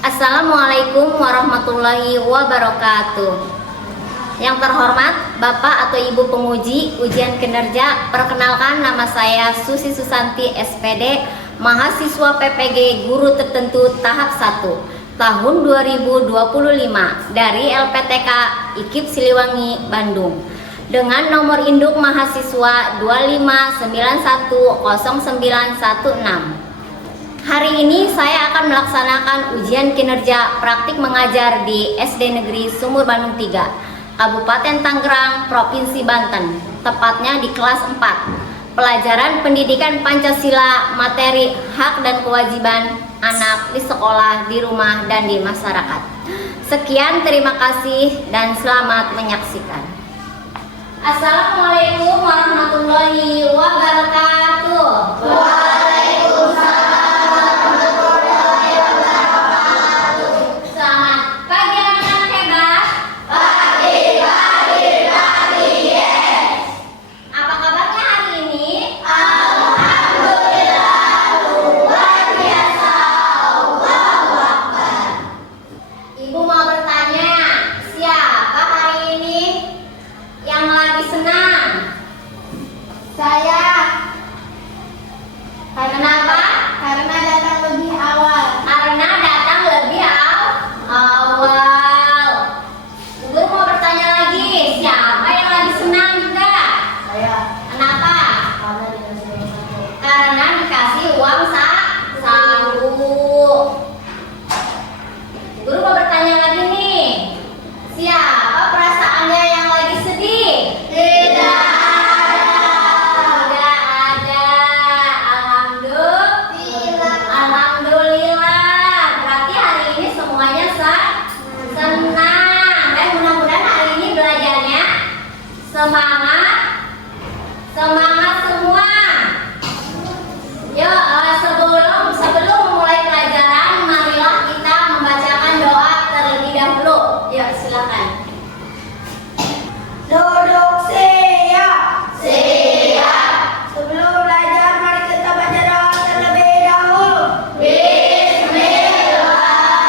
Assalamualaikum warahmatullahi wabarakatuh. Yang terhormat Bapak atau Ibu penguji ujian kinerja, perkenalkan nama saya Susi Susanti SPD, mahasiswa PPG Guru Tertentu tahap 1 tahun 2025 dari LPTK IKIP Siliwangi, Bandung, dengan nomor induk mahasiswa 259109116. Hari ini saya akan melaksanakan ujian kinerja praktik mengajar di SD Negeri Sumur Bandung 3, Kabupaten Tangerang, Provinsi Banten, tepatnya di kelas 4, pelajaran pendidikan Pancasila, materi hak dan kewajiban anak di sekolah, di rumah, dan di masyarakat. Sekian, terima kasih dan selamat menyaksikan. Assalamualaikum warahmatullahi wabarakatuh. Semangat semua. Yuk, sebelum memulai pelajaran, marilah kita membacakan doa terlebih dahulu. Yuk, silakan. Duduk siap. Siap. Sebelum belajar, mari kita baca doa terlebih dahulu. Bismillahirrahmanirrahim.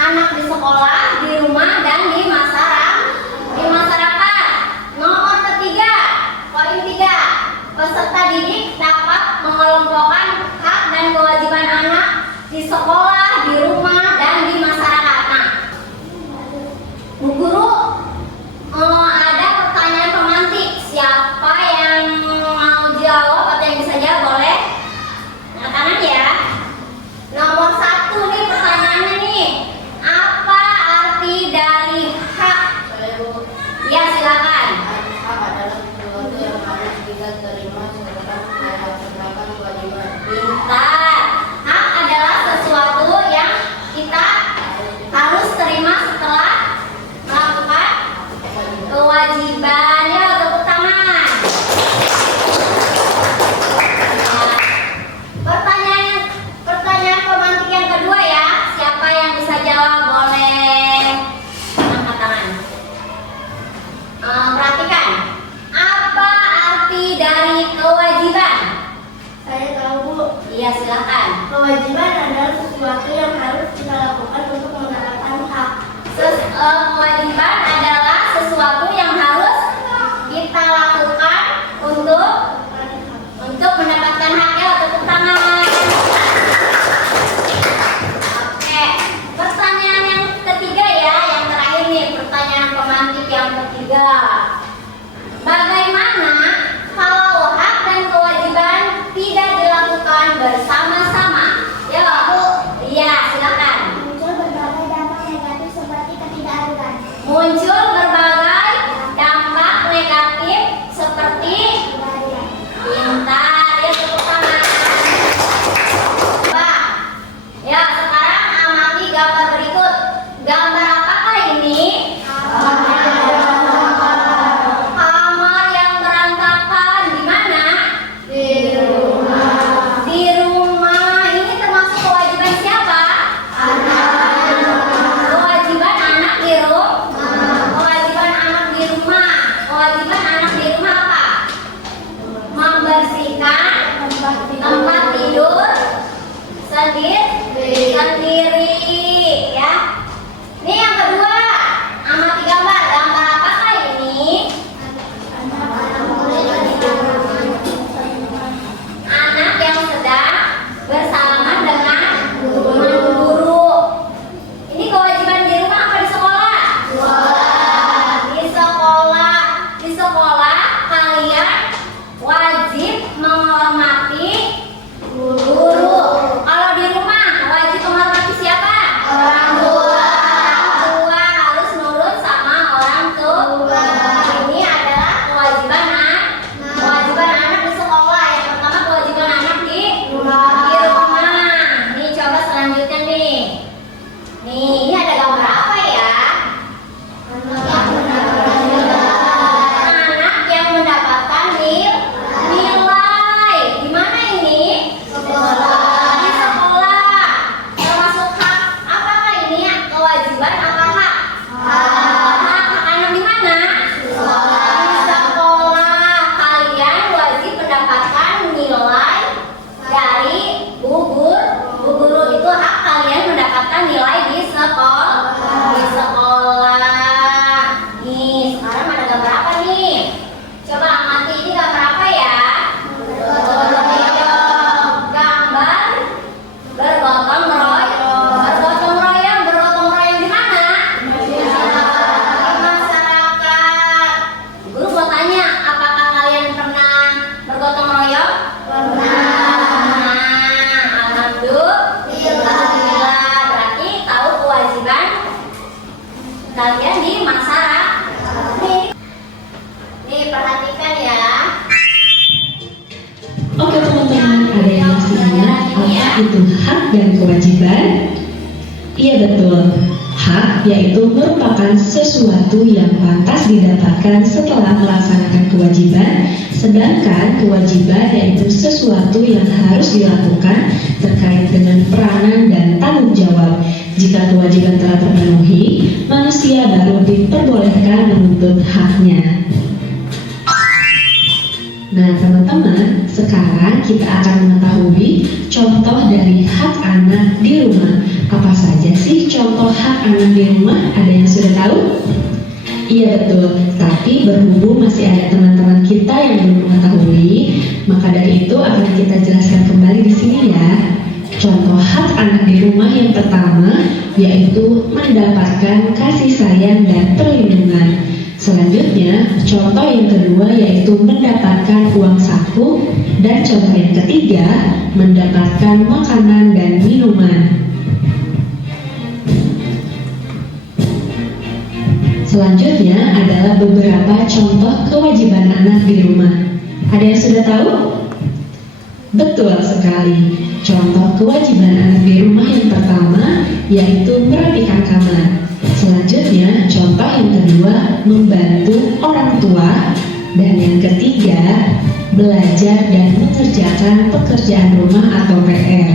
Anak di sekolah, di rumah, dan di masyarakat. Nomor ketiga, poin 3, peserta didik dapat pengelompokan hak dan kewajiban anak di sekolah, di rumah, dan di masyarakat. Nah, Bu Guru, ada pertanyaan pemantik. Siapa yang mau jawab atau yang bisa jawab boleh angkat tangan ya. Nomor 1 nih pertanyaannya nih. Apa arti dari hak? Ya, silakan. Hak adalah sesuatu yang harus kita terima serta melaksanakan kewajiban. Pintar. Hak adalah sesuatu yang kita harus terima setelah melakukan kewajiban. Ya, tepuk tangan. Nah, pertanyaan pemantik yang kedua ya. Siapa yang bisa jawab boleh angkat tangan. Perhatikan. Apa arti dari kewajiban? Saya tahu, Bu. Iya, silakan. Kewajiban adalah sesuatu yang harus kita lakukan untuk mendapatkan hak. Kewajiban adalah sesuatu yang harus kita lakukan untuk mendapatkan haknya. Tepuk tangan. Oke, pertanyaan yang ketiga ya, yang terakhir nih, pertanyaan pemantik yang ketiga. Bagaimana kalau hak dan kewajiban tidak dilakukan bersama-sama? Ya, Bu. Iya, silakan. Muncul berbagai dampak negatif seperti ketidakadilan. Muncul berbagai dampak negatif seperti pintar. Ya, tepuk tangan. Coba. Ya, sekarang amati gambar berikut. Gambar apakah ini? Kamar yang berantakan. Di mana? Di rumah. Ini termasuk kewajiban siapa? Kewajiban anak di rumah. Kewajiban anak di rumah. Kewajiban anak di rumah apa? Membersihkan tempat tidur sendiri ya. Ini yang kedua. Amati gambar. Gambar apakah ini? Anak yang sedang bersalaman dengan guru. Ini kewajiban di rumah apa di sekolah? Di sekolah. Di sekolah kalian wajib menghormati guru. Kalau di rumah wajib menghormati siapa? Orang tua. Orang tua harus nurut sama orang tua. Ini adalah kewajiban anak di sekolah. Yang pertama kewajiban anak di rumah. Nih coba selanjutnya nih. Nih, ini ada gambar apa ya? Anak yang mendapatkan nilai. Di mana ini? Di sekolah. Termasuk hak. Apakah ini kewajiban apa hak? Hak anak di mana? Di sekolah. Kalian wajib mendapatkan nilai dari Bu Guru. Itu hak kalian mendapatkan nilai di sekolah. Nih, sekarang ada gambar apa nih? Coba amati, ini gambar apa ya? Gambar bergotong royong. Bergotong royong di mana? Di masyarakat. Guru mau tanya, apakah kalian pernah bergotong royong? Pernah. Alhamdulillah. Berarti tahu kewajiban kalian di masyarakat. Nih, perhatikan ya. Oke teman-teman, ada yang masih ingat apa itu hak dan kewajiban? Iya betul, hak yaitu merupakan sesuatu yang pantas didapatkan setelah melaksanakan kewajiban, sedangkan kewajiban yaitu sesuatu yang harus dilakukan terkait dengan peranan dan tanggung jawab. Jika kewajiban telah terpenuhi, manusia baru diperbolehkan menuntut haknya. Nah teman-teman, sekarang kita akan mengetahui contoh dari hak anak di rumah. Apa saja sih contoh hak anak di rumah? Ada yang sudah tahu? Iya betul, tapi berhubung masih ada teman-teman kita yang belum mengetahui, maka dari itu akan kita jelaskan kembali ya. Contoh hak anak di rumah yang pertama yaitu mendapatkan kasih sayang dan perlindungan. Selanjutnya, contoh yang kedua yaitu mendapatkan uang saku, dan contoh yang ketiga mendapatkan makanan dan minuman. Selanjutnya adalah beberapa contoh kewajiban anak di rumah. Ada yang sudah tahu? Betul sekali. Contoh kewajiban anak di rumah yang pertama yaitu merapikan kamar. Selanjutnya, contoh yang kedua membantu orang tua, dan yang ketiga belajar dan mengerjakan pekerjaan rumah atau PR.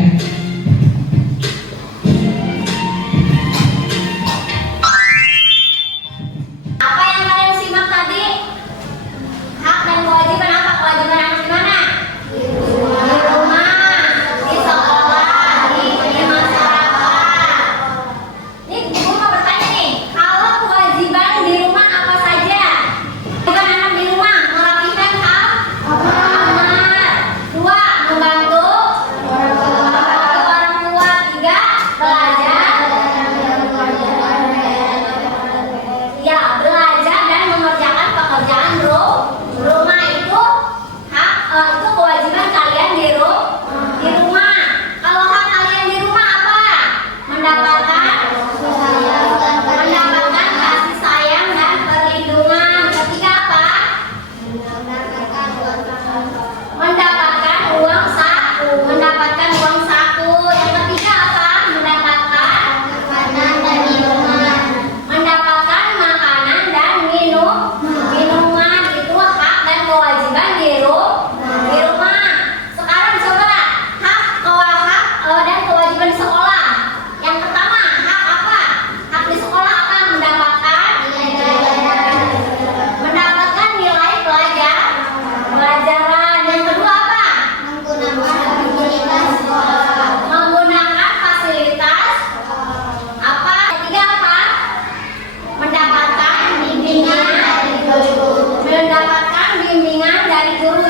Apa yang kalian simak tadi? Hak dan kewajiban apa? Kewajiban anak di mana? Di rumah, di sekolah, di masyarakat. Ini ibu mau bertanya nih, kalau kewajiban di rumah apa saja? Kewajiban anak di rumah, merapikan kamar. 2, membantu orang tua. 3, belajar. Ya, belajar dan mengerjakan pekerjaan rumah itu hak, itu kewajiban kalian di rumah. Kalau hak kalian di rumah apa? Mendapatkan kasih sayang dan perlindungan. Ketiga apa? Mendapatkan uang saku. Yang ketiga apa? Mendapatkan makanan dan minuman. Itu hak dan kewajiban di rumah. Sekarang coba hak dan kewajiban di sekolah. Yang pertama, hak apa? Hak di sekolah apa? Mendapatkan nilai pelajaran. Yang kedua apa? Menggunakan fasilitas apa? Ketiga apa? Mendapatkan bimbingan dari guru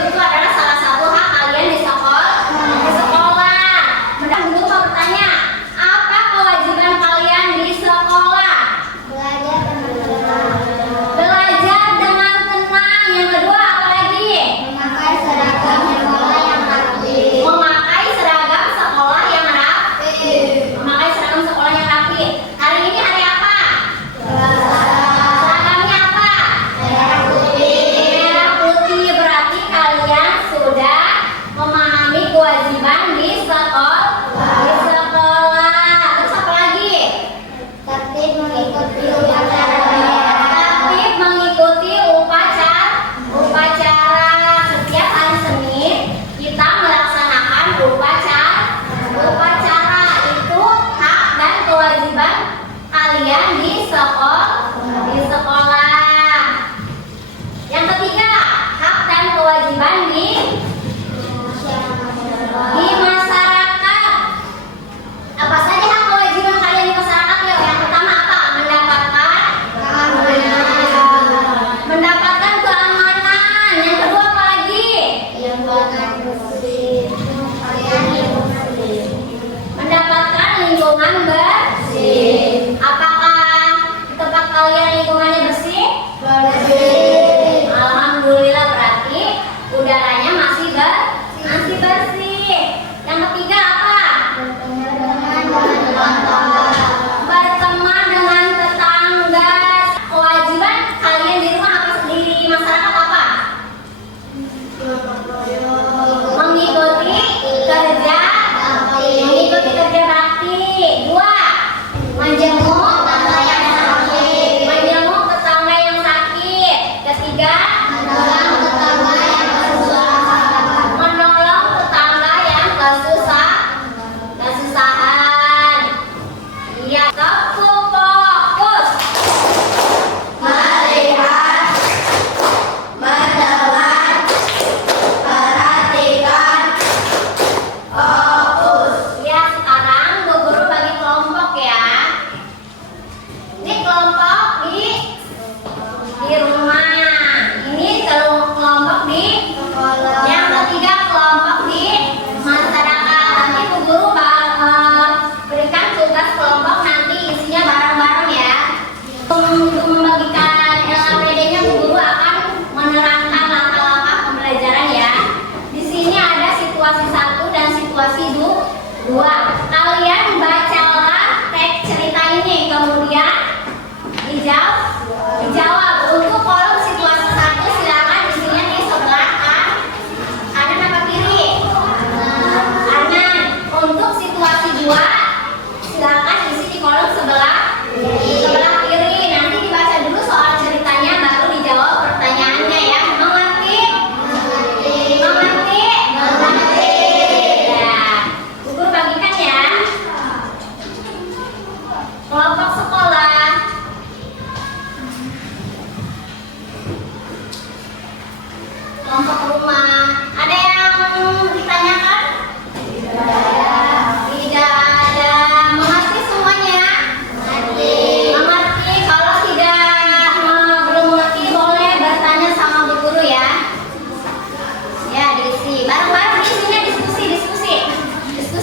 rumah. Ada yang ditanyakan? Tidak ada. Mengerti semuanya? Mengerti. Kalau belum mengerti boleh bertanya sama Bu Guru ya. Ya, diisi. Bareng-bareng isinya diskusi.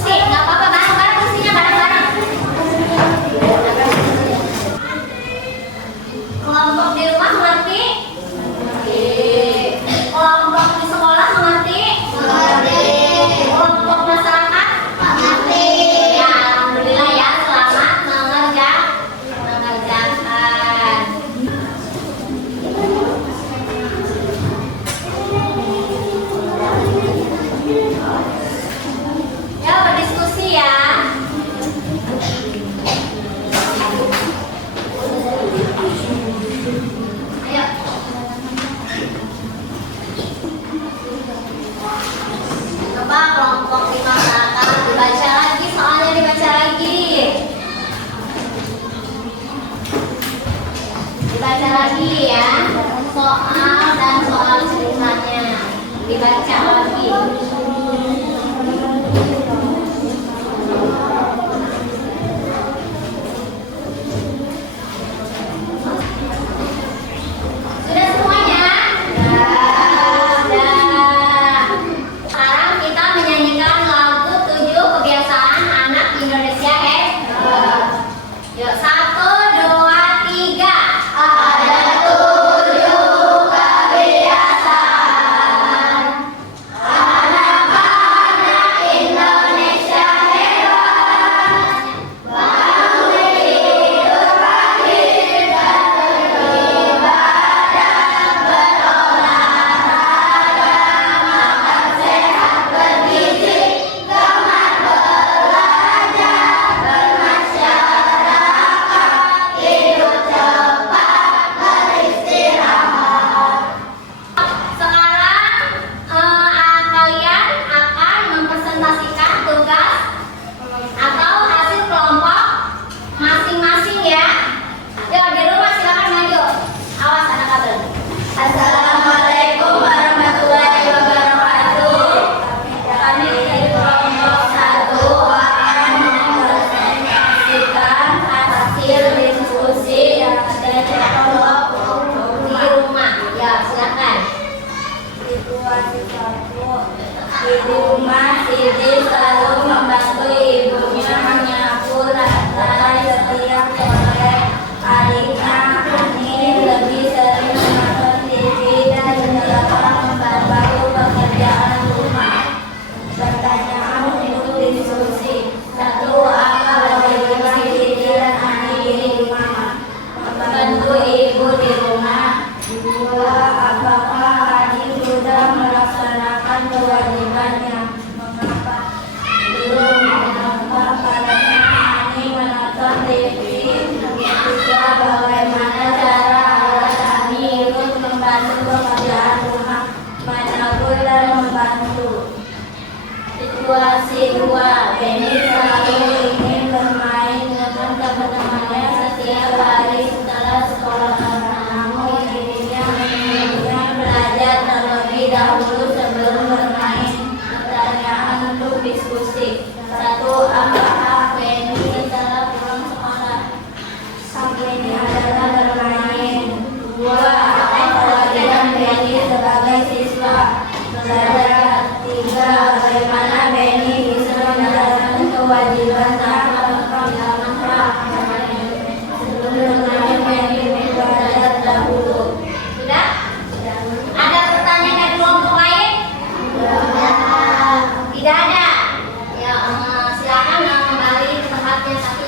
Nggak apa-apa, bareng-bareng isinya bareng-bareng. Kelompok di rumah mengerti? Kelompok di sekolah mengerti? Kelompok masyarakat? Ya, alhamdulillah ya, selamat mengerjakan. Ya, berdiskusi ya. Ayo. Coba kelompok di masyarakat dibaca lagi, soalnya dibaca lagi. Dibaca lagi ya. Soal dan soal ceritanya dibaca lagi. Sudah semuanya? Sudah. Sekarang kita menyanyikan lagu 7 kebiasaan anak Indonesia hebat. Yuk, 1, 2, 3. Ada 7 kebiasaan anak-anak Indonesia hebat. Bangun tidur pagi dan beribadah, berolahraga, makan sehat bergizi, gemar belajar, bermasyarakat, hidup cepat, beristirahat. Sekarang kalian akan mempresentasikan tugas atau hasil kelompok masing-masing ya. Yuk, di rumah silakan maju. Awas ada kabel. Assalamualaikum warahmatullahi wabarakatuh. Kami dari kelompok 1 akan mempresentasikan hasil diskusi dari kelompok Di rumah. Ya, silakan. situasi 1. Di rumah, Siti selalu membantu ibunya menyapu lantai setiap sore. Adiknya Ani lebih sering menonton TV dan dapat membantu pekerjaan rumah. Pertanyaan untuk diskusi. 1. Apa kewajiban Siti dan Ani di rumah? Membantu ibu di rumah. 2. Apakah Ani sudah melaksanakan kewajibannya? Mengapa? Belum. Mengapa karena Ani menonton TV? 3. Bagaimana cara agar Ani ikut membantu pekerjaan rumah, menabur dan membantu? Situasi 2. Benny selalu ingin bermain dengan teman-temannya setiap hari setelah sekolah. Namun dirinya menyuruhnya belajar terlebih dahulu sebelum bermain. Pertanyaan untuk diskusi. 1. Apakah Benny setelah pulang sekolah ini adalah bermain? 2. Apa kewajiban Benny sebagai siswa? Belajar. 3. Bagaimana Benny bisa menjalankan kewajiban tanpa pengalaman? Sebelum bermain, Benny belajar dahulu. Sudah? Ada pertanyaan dari kelompok lain? Tidak ada. Ya, silakan kembali ke tempatnya satu.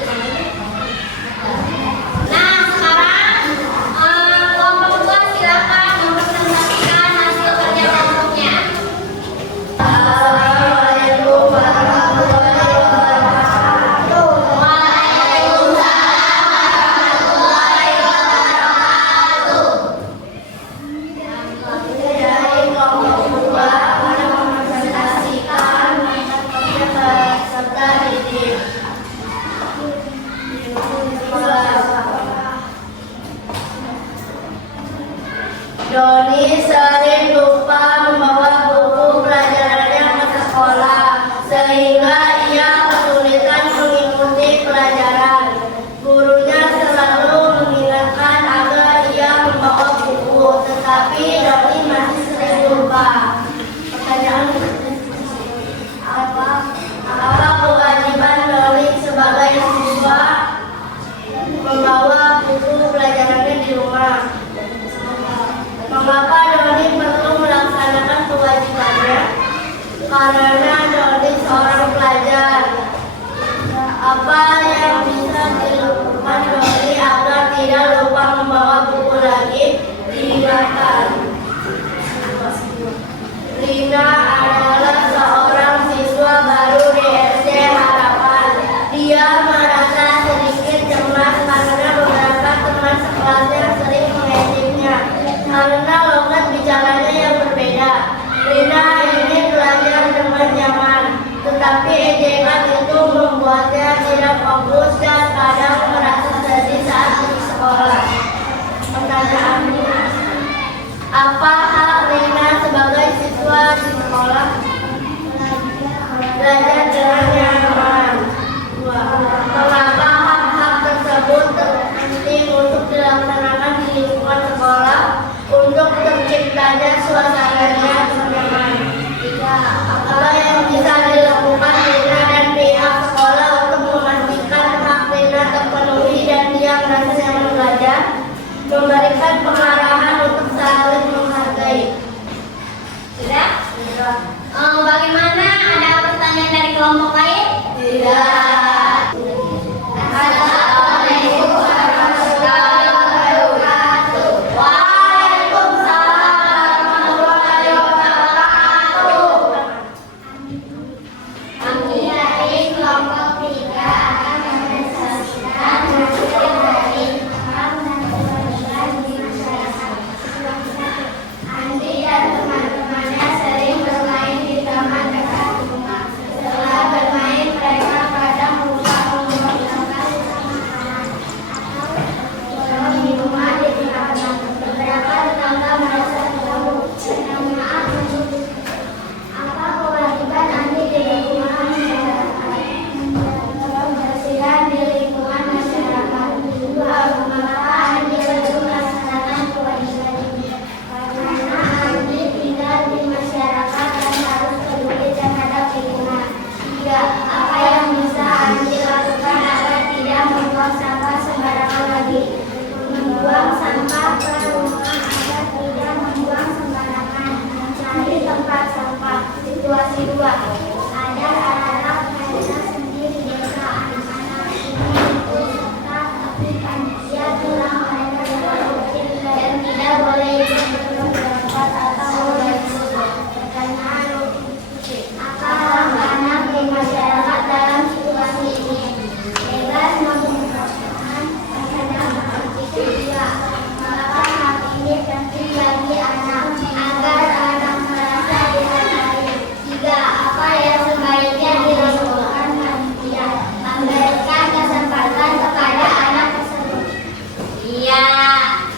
Nah, sekarang kelompok 2 silakan mempresentasikan hasil kerja kelompoknya. Assalamualaikum warahmatullahi wabarakatuh. karena Dodi seorang pelajar. Apa yang bisa dilakukan Dodi agar tidak lupa membawa buku lagi diingatkan? Rina adalah seorang siswa baru di SD Harapan. Dia merasa sedikit cemas karena beberapa teman sekelasnya sering mengejeknya karena logat bicaranya yang berbeda. Rina ingin belajar dengan nyaman, tetapi ejekan itu membuatnya tidak fokus dan kadang merasa sedih saat di sekolah. Pertanyaannya, apa hak Rina sebagai siswa di sekolah? Belajar dengan nyaman. Mengapa hak-hak tersebut penting untuk dilaksanakan di lingkungan sekolah untuk terciptanya suasananya nyaman? Apa yang bisa dilakukan Rina dan pihak sekolah untuk memastikan hak Rina terpenuhi dan dia merasa nyaman belajar? Memberikan pengarahan untuk saling menghargai. Sudah? Bagaimana? Ada pertanyaan dari kelompok lain? Tidak. Assalamualaikum warahmatullahi wabarakatuh. Waalaikumsalam warahmatullahi wabarakatuh. Kami dari kelompok 3 akan mempresentasikan hasil dari hak dan kewajiban di masyarakat. Andi dan teman-temannya sering bermain di taman dekat rumah. Setelah bermain, mereka kadang lupa membawa makanan atau minuman di tempatnya. Beberapa tetangga merasa terganggu. Pertanyaan untuk apa kewajiban Andi di lingkungan masyarakat? Kebersihan di lingkungan masyarakat. 2. Mengapa Andi perlu melaksanakan kewajiban ini? Karena Andi tinggal di masyarakat dan harus peduli terhadap lingkungan. 3. Apa yang bisa Andi lakukan agar tidak membuang sampah sembarangan lagi? Membuang sampah ke rumah agar tidak membuang sembarangan. Mencari tempat sampah. Situasi 2. Ada anak-anak mereka sendiri desa anak-anak ini ikut serta tapi panitia bilang mereka terlalu kecil dan tidak boleh ikut berpendapat atau berdiskusi. Pertanyaan, apa langkah anak di masyarakat dalam situasi ini? Bebas menggunakan terhadap aktivitas. Maka hal ini penting bagi anak agar anak merasa dihargai. 3. Apa yang sebaiknya dilakukan panitia? Memberikan kesempatan kepada anak tersebut. Iya.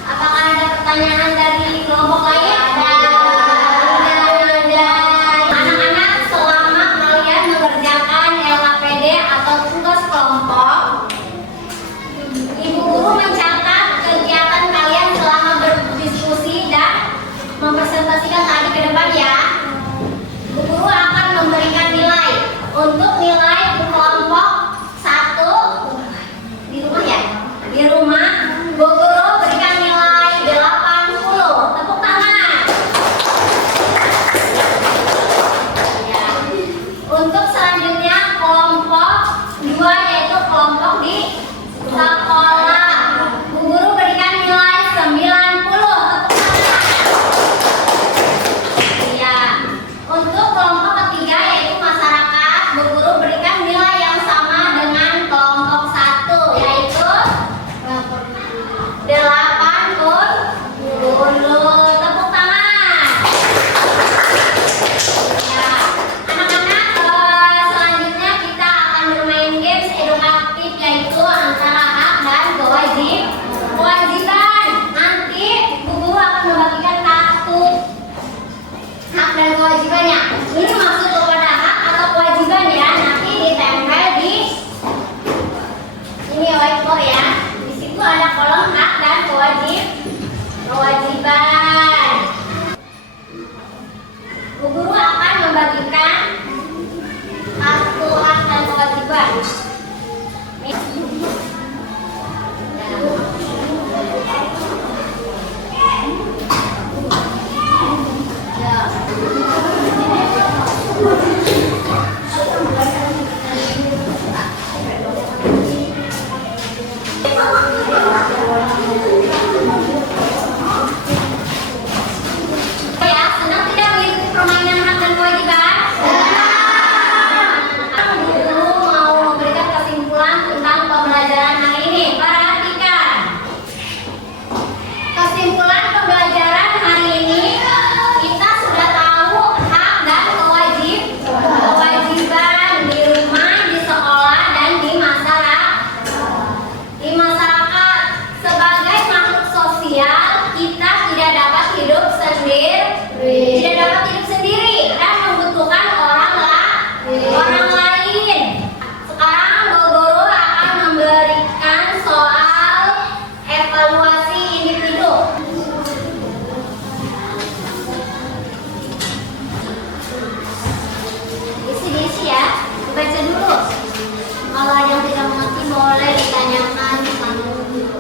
Apakah ada pertanyaan dari kelompok lain? Ada. Anak-anak, selama kalian mengerjakan LKPD atau tugas kelompok, Ibu Guru mencatat kegiatan kalian selama berdiskusi dan mempresentasikan tadi ke depan ya. Bu Guru akan memberikan nilai. Untuk nilai kelompok 1 di rumah ya. Di rumah Bu Guru berikan nilai 80. Tepuk tangan. Ya. Untuk selanjutnya kelompok 2 yaitu kelompok di sekolah. Bu Guru berikan nilai 90. Tepuk tangan. Iya. Untuk kelompok ketiga yaitu masyarakat, Bu Guru berikan nilai yang sama dengan kelompok 1 yaitu 80. Tepuk tangan. Ya. Anak-anak, selanjutnya kita akan bermain games edukatif yaitu antara hak dan kewajiban. Nanti Bu Guru akan membagikan kartu hak dan kewajibannya. Ini maksud kepada hak atau kewajiban ya. Nanti ditempel di ini whiteboard ya. Di situ ada kolom hak dan kewajiban. Bu Guru akan membagikan kartu hak dan kewajiban. Ya. Ya, senang tidak mengikuti permainan hak dan kewajiban? Senang. Guru mau memberikan kesimpulan tentang pembelajaran hari ini. Perhatikan. Kesimpulan pembelajaran hari ini, kita sudah tahu hak dan kewajiban di rumah, di sekolah, dan di masyarakat. Sebagai makhluk sosial, kita tidak dapat hidup sendiri dan membutuhkan orang lain. Sekarang guru akan memberikan soal evaluasi individu. Diisi ya, baca dulu. Kalau ada yang tidak mengerti boleh ditanyakan sama guru.